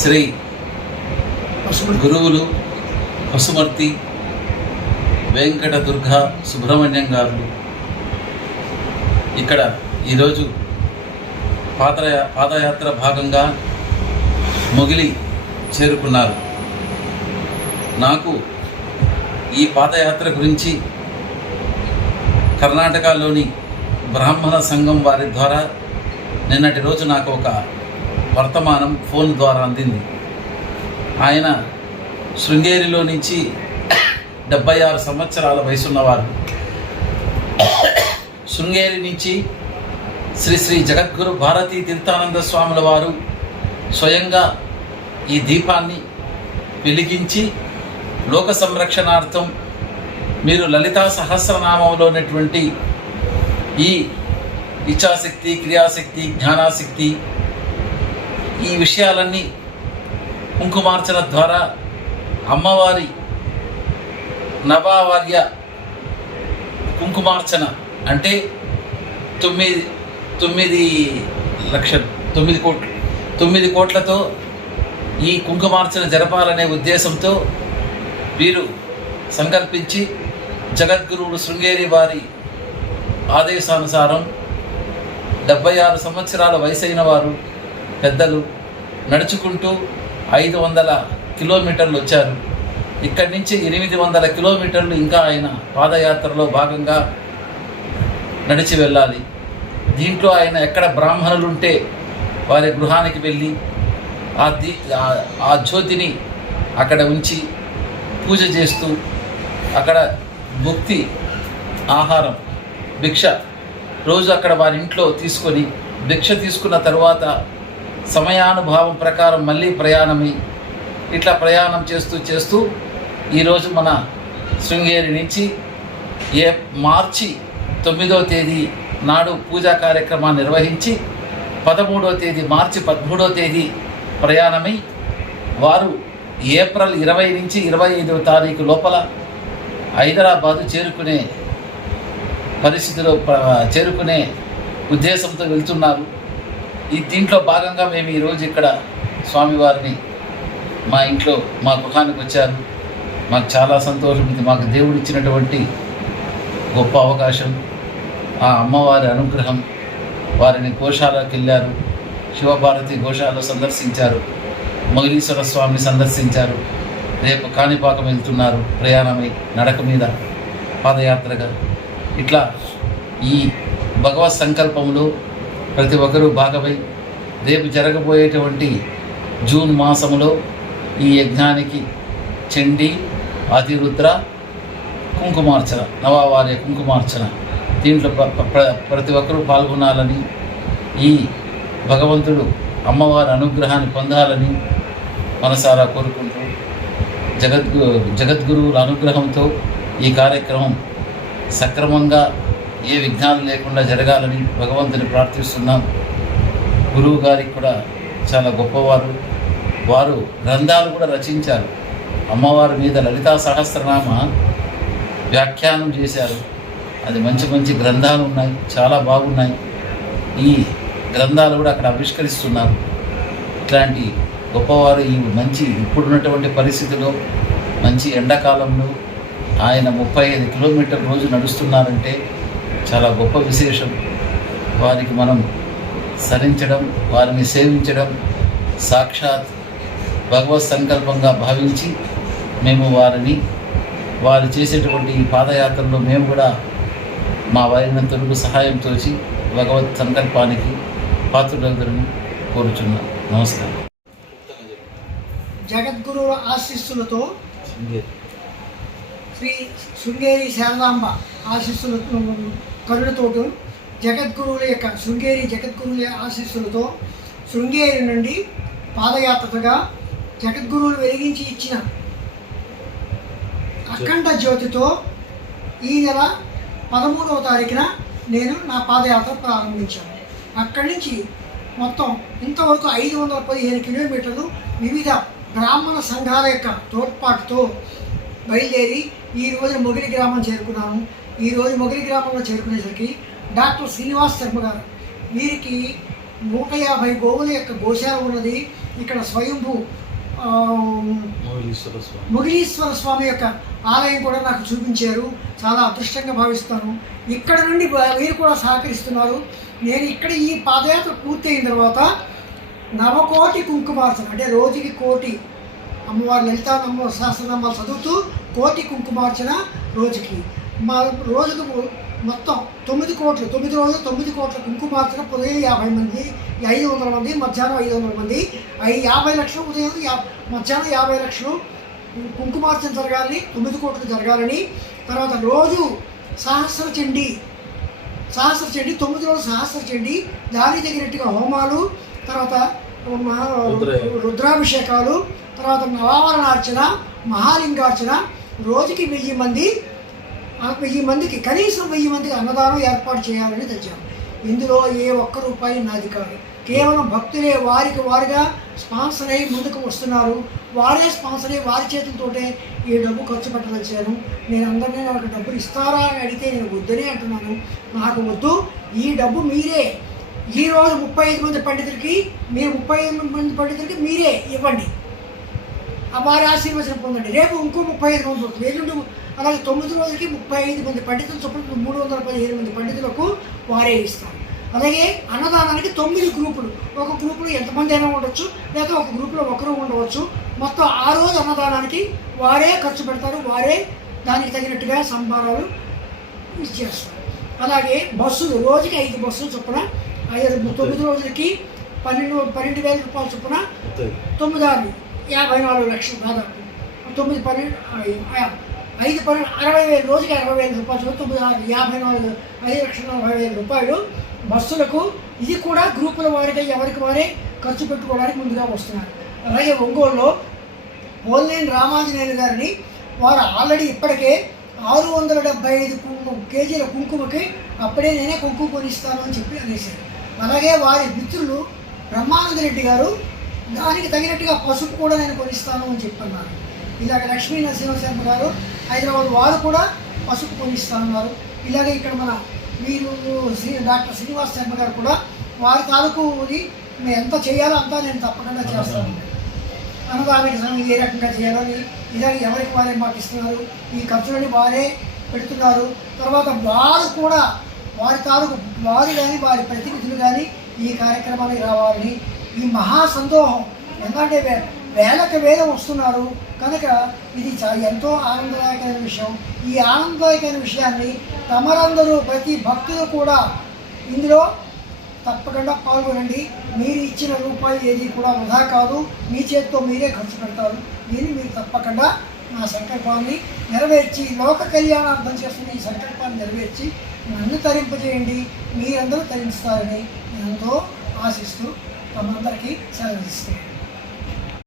శ్రీ గురువులు పశుమర్తి వెంకట దుర్గా సుబ్రహ్మణ్యం గారు ఇక్కడ ఈరోజు పాదయాత్ర భాగంగా మొగిలి చేరుకున్నారు. నాకు ఈ పాదయాత్ర గురించి కర్ణాటకలోని బ్రాహ్మణ సంఘం వారి ద్వారా నిన్నటి రోజు నాకు ఒక వర్తమానం ఫోన్ ద్వారా అందింది. ఆయన శృంగేరిలో నుంచి 76 సంవత్సరాల వయసున్నవారు. శృంగేరి నుంచి శ్రీ శ్రీ జగద్గురు భారతీ తీర్థానంద స్వాముల వారు స్వయంగా ఈ దీపాన్ని వెలిగించి లోక సంరక్షణార్థం మీరు లలితా సహస్రనామంలో ఉన్నటువంటి ఈ ఇచ్ఛాశక్తి, క్రియాశక్తి, జ్ఞానాశక్తి ఈ విషయాలన్నీ కుంకుమార్చన ద్వారా అమ్మవారి నవావర్య కుంకుమార్చన అంటే 9 కోట్లతో ఈ కుంకుమార్చన జరపాలనే ఉద్దేశంతో వీరు సంకల్పించి జగద్గురువులు శృంగేరి వారి ఆదేశానుసారం 76 సంవత్సరాల వయసైన వారు పెద్దలు నడుచుకుంటూ 500 కిలోమీటర్లు వచ్చారు. ఇక్కడి నుంచి 800 కిలోమీటర్లు ఇంకా ఆయన పాదయాత్రలో భాగంగా నడిచి వెళ్ళాలి. దీంట్లో ఆయన ఎక్కడ బ్రాహ్మణులు ఉంటే వారి గృహానికి వెళ్ళి ఆ జ్యోతిని అక్కడ ఉంచి పూజ చేస్తూ అక్కడ భుక్తి ఆహారం భిక్ష రోజు అక్కడ వారి ఇంట్లో తీసుకొని భిక్ష తీసుకున్న తర్వాత సమయానుభావం ప్రకారం మళ్ళీ ప్రయాణమై ఇట్లా ప్రయాణం చేస్తూ ఈరోజు మన శృంగేరి నుంచి మార్చి 9వ తేదీ నాడు పూజా కార్యక్రమాన్ని నిర్వహించి 13వ తేదీ మార్చి 13వ తేదీ ప్రయాణమై వారు ఏప్రిల్ 20 నుంచి 25వ తారీఖు లోపల హైదరాబాదు చేరుకునే ఉద్దేశంతో వెళ్తున్నారు. దీంట్లో భాగంగా మేము ఈరోజు ఇక్కడ స్వామివారిని మా ఇంట్లో మా గృహానికి వచ్చారు. మాకు చాలా సంతోషం. ఇది మాకు దేవుడు ఇచ్చినటువంటి గొప్ప అవకాశం. ఆ అమ్మవారి అనుగ్రహం. వారిని గోశాలకు వెళ్ళారు, శివభారతి గోశాలలో సందర్శించారు, మొగిలీశ్వర స్వామిని సందర్శించారు. రేపు కాణిపాకం వెళ్తున్నారు ప్రయాణమై నడక మీద పాదయాత్రగా. ఇట్లా ఈ భగవత్ సంకల్పంలో ప్రతి ఒక్కరూ భాగమై రేపు జరగబోయేటువంటి జూన్ మాసంలో ఈ యజ్ఞానికి చండీ, అతిరుద్ర కుంకుమార్చన, నవావార్య కుంకుమార్చన దీంట్లో ప్రతి ఒక్కరూ పాల్గొనాలని, ఈ భగవంతుడు అమ్మవారి అనుగ్రహాన్ని పొందాలని మనసారా కోరుకుంటూ జగద్గురువుల అనుగ్రహంతో ఈ కార్యక్రమం సక్రమంగా ఏ విఘ్నాలు లేకుండా జరగాలని భగవంతుని ప్రార్థిస్తున్నాం. గురువు గారికి కూడా చాలా గొప్పవారు. వారు గ్రంథాలు కూడా రచించారు. అమ్మవారి మీద లలితా సహస్రనామ వ్యాఖ్యానం చేశారు. అది మంచి గ్రంథాలు ఉన్నాయి, చాలా బాగున్నాయి. ఈ గ్రంథాలు కూడా అక్కడ ఆవిష్కరిస్తున్నారు. ఇట్లాంటి గొప్పవారు ఇప్పుడున్నటువంటి పరిస్థితిలో మంచి ఎండాకాలంలో ఆయన 35 కిలోమీటర్ల రోజు నడుస్తున్నారంటే చాలా గొప్ప విశేషం. వారికి మనం సరించడం, వారిని సేవించడం సాక్షాత్ భగవత్ సంకల్పంగా భావించి మేము వారు చేసేటువంటి ఈ పాదయాత్రలో మేము కూడా మా వారినంతరకు సహాయం తోచి భగవత్ సంకల్పానికి పాత్రులందరినీ కోరుచున్నాం. నమస్కారం. జగద్గురువుల ఆశీస్సులతో శ్రీ శృంగేరి శారదాంబ ఆశీస్సులతో కరుణతోటి శృంగేరి జగద్గురువుల ఆశీస్సులతో శృంగేరి నుండి పాదయాత్రగా జగద్గురువులు వెలిగించి ఇచ్చిన అఖండ జ్యోతితో ఈ నెల 13వ తారీఖున నేను నా పాదయాత్ర ప్రారంభించాను. అక్కడి నుంచి మొత్తం ఇంతవరకు 515 కిలోమీటర్లు వివిధ బ్రాహ్మణ సంఘాల యొక్క తోడ్పాటుతో బయలుదేరి ఈరోజు మొగిలి గ్రామం చేరుకున్నాను. ఈరోజు మొగిలి గ్రామంలో చేరుకునేసరికి డాక్టర్ శ్రీనివాస్ శర్మ గారు వీరికి 150 గోవుల యొక్క గోశాల ఉన్నది. ఇక్కడ స్వయంభూ ముగిలీశ్వర స్వామి యొక్క ఆలయం కూడా నాకు చూపించారు. చాలా అదృష్టంగా భావిస్తాను. ఇక్కడ నుండి వీరు కూడా సహకరిస్తున్నారు. నేను ఇక్కడ ఈ పాదయాత్ర పూర్తయిన తర్వాత నవకోటి కుంకుమార్చన, అంటే రోజుకి కోటి అమ్మవారి లలితానమ్మ సహస్రనామాలు చదువుతూ కోటి కుంకుమార్చన రోజుకి. మా రోజుకు మొత్తం 9 కోట్లు, 9 రోజులు 9 కోట్ల కుంకుమార్చన. ఉదయం 50 మంది, 500 మంది, మధ్యాహ్నం 500 మంది, 50 లక్షలు ఉదయం, మధ్యాహ్నం 50 లక్షలు కుంకుమార్చన జరగాలని, 9 కోట్లు జరగాలని. తర్వాత రోజు సహస్ర చండీ 9 రోజులు సహస్ర చండీ, దానికి తగినట్టుగా హోమాలు, తర్వాత రుద్రాభిషేకాలు, తర్వాత నవావరణార్చన, మహాలింగార్చన. రోజుకి 1000 మంది, 1000 మందికి కనీసం 1000 మందికి అన్నదానం ఏర్పాటు చేయాలని తెచ్చాము. ఇందులో ఏ ఒక్క రూపాయి నాది కాదు. కేవలం భక్తులే వారికి వారుగా స్పాన్సర్ అయ్యి ముందుకు వస్తున్నారు. వారే స్పాన్సర్ అయ్యి వారి చేతులతోటే ఈ డబ్బు ఖర్చు పెట్టవచ్చాను. నేను అందరినీ నాకు డబ్బులు ఇస్తారా అని అడిగితే నేను వద్దని అంటున్నాను. నాకు వద్దు, ఈ డబ్బు మీరే ఈరోజు 35 మంది పండితులకి, మీరు 35 మంది పండితులకి మీరే ఇవ్వండి, వారి ఆశీర్వచనం పొందండి. రేపు ఇంకో 35 మంది వస్తుంది, ఎల్లుండి అలాగే 9 రోజులకి 35 మంది పండితులు చొప్పున 315 మంది పండితులకు వారే ఇస్తారు. అలాగే అన్నదానానికి 9 గ్రూపులు, ఒక గ్రూపులో ఎంతమంది అయినా ఉండొచ్చు, లేదా ఒక గ్రూపులో ఒకరు ఉండవచ్చు. మొత్తం ఆ రోజు అన్నదానానికి వారే ఖర్చు పెడతారు, వారే దానికి తగినట్టుగా సంభారాలు ఇచ్చేస్తారు. అలాగే బస్సులు రోజుకి 5 బస్సులు చొప్పున 9 రోజులకి 12,000 రూపాయల చొప్పున 9 54 లక్షలు, దాదాపు 9 12 5 12 60,000, రోజుకి 60,000 రూపాయలు, 9 54 5,40,000 రూపాయలు బస్సులకు. ఇది కూడా గ్రూపుల వారిగా ఎవరికి వారే ఖర్చు పెట్టుకోవడానికి ముందుగా వస్తున్నారు. అలాగే ఒంగోలులో పోలేని రామాంజనేయులు గారిని వారు ఆల్రెడీ ఇప్పటికే 675 కేజీల కుంకుమకి అప్పుడే నేనే కుంకుమ కొనిస్తాను అని చెప్పి అనేసారు. అలాగే వారి మిత్రులు బ్రహ్మానంద రెడ్డి గారు దానికి తగినట్టుగా పసుపు కూడా నేను కొనిస్తాను అని చెప్పన్నారు. ఇలాగ లక్ష్మీ నరసింహశర్మ గారు హైదరాబాద్ వారు కూడా పసుపు కొనిస్తానన్నారు. ఇలాగే ఇక్కడ మన వీరు డాక్టర్ శ్రీనివాస్ శర్మ గారు కూడా వారి తాలూకు ఎంత చేయాలో అంతా నేను తప్పకుండా చేస్తాను. అన్నదానానికి ఏ రకంగా చేయాలని ఇలాగే ఎవరికి వారే మాకు ఇస్తున్నారు, ఈ ఖర్చులని వారే పెడుతున్నారు. తర్వాత వారు కూడా వారి తాలూకు వారు కానీ వారి ప్రతినిధులు కానీ ఈ కార్యక్రమానికి రావాలని, ఈ మహాసందోహం ఎందుకంటే వేలకు వేలం వస్తున్నారు కనుక ఇది ఎంతో ఆనందదాయకమైన విషయం. ఈ ఆనందదాయకమైన విషయాన్ని తమరందరూ ప్రతి భక్తులు కూడా ఇందులో తప్పకుండా పాల్గొనండి. మీరు ఇచ్చిన రూపాయి ఏది కూడా వృధా కాదు, మీ చేతితో మీరే ఖర్చు పెడతారు. దీన్ని మీరు తప్పకుండా నా సంకల్పాన్ని నెరవేర్చి, లోక కళ్యాణార్థం చేస్తున్న ఈ సంకల్పాన్ని నెరవేర్చి నన్ను తరింపజేయండి, మీరందరూ తరిస్తారని ఎంతో ఆశిస్తూ తమందరికీ సెలవు ఇస్తున్నాను.